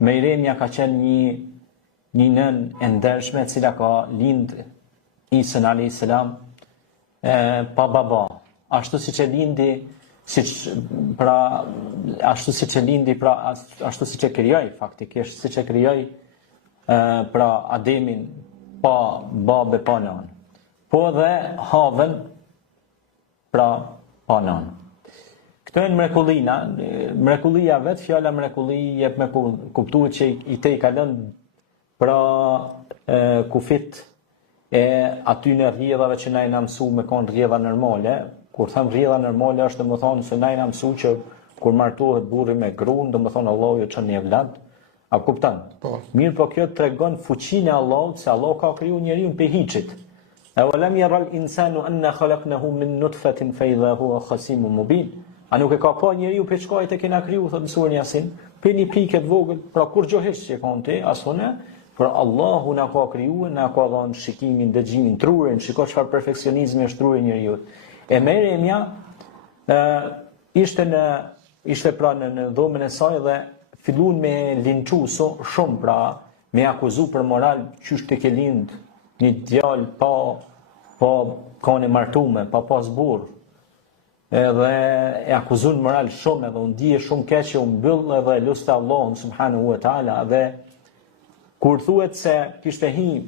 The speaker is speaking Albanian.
Mejremja ka qenë një nën e ndershme, cila ka lind Isën a.s. Pa baba. Ashtu siç e lindi, ashtu siç e krijoi faktikisht, siç e krijoi pra Ademin pa babë pa nanë. Po dhe Havën pra pa nanë. Këto janë mrekullina, mrekullia vetë, fjala mrekulli jep me kuptuar që i ka lënë pra kufit e aty në rrjedhave që na i mësu me konë rrjedha normale. Kur them rrjedha normale është domethënë se na i mësu që kur martohet burri me gruan, domethënë Allahu ju çon një evlad. A kupton? Mirë, po kjo tregon fuqinë e Allahut, se Allah ka kriju njeriu pe hiçit. Awalam yara al-insanu anna khalaqnahu min nutfatin fa idha huwa khasimun mubin. A nuk e ka pa njeriu pe çka e kena kriju, thot në surën Yasin, pe një pikë të vogël, pra kur gjohesh që kanë ti, asone, por Allahu na ka krijuar, na ka dhënë shikimin, dëgjimin, trurin, shiko çfarë perfeksionizmi është truri njeriu. E Meremja ishte pra në dhomën e saj dhe filluan me linçu shumë, pra me akuzu për moral, qysh të ke lind një djalë pa kanë martume, pa pas burr. Edhe e akuzun moral shumë, edhe unë dije shumë keq që unë mbyll edhe luste Allahun subhanahu wa taala, dhe kur thuhet se kishte hi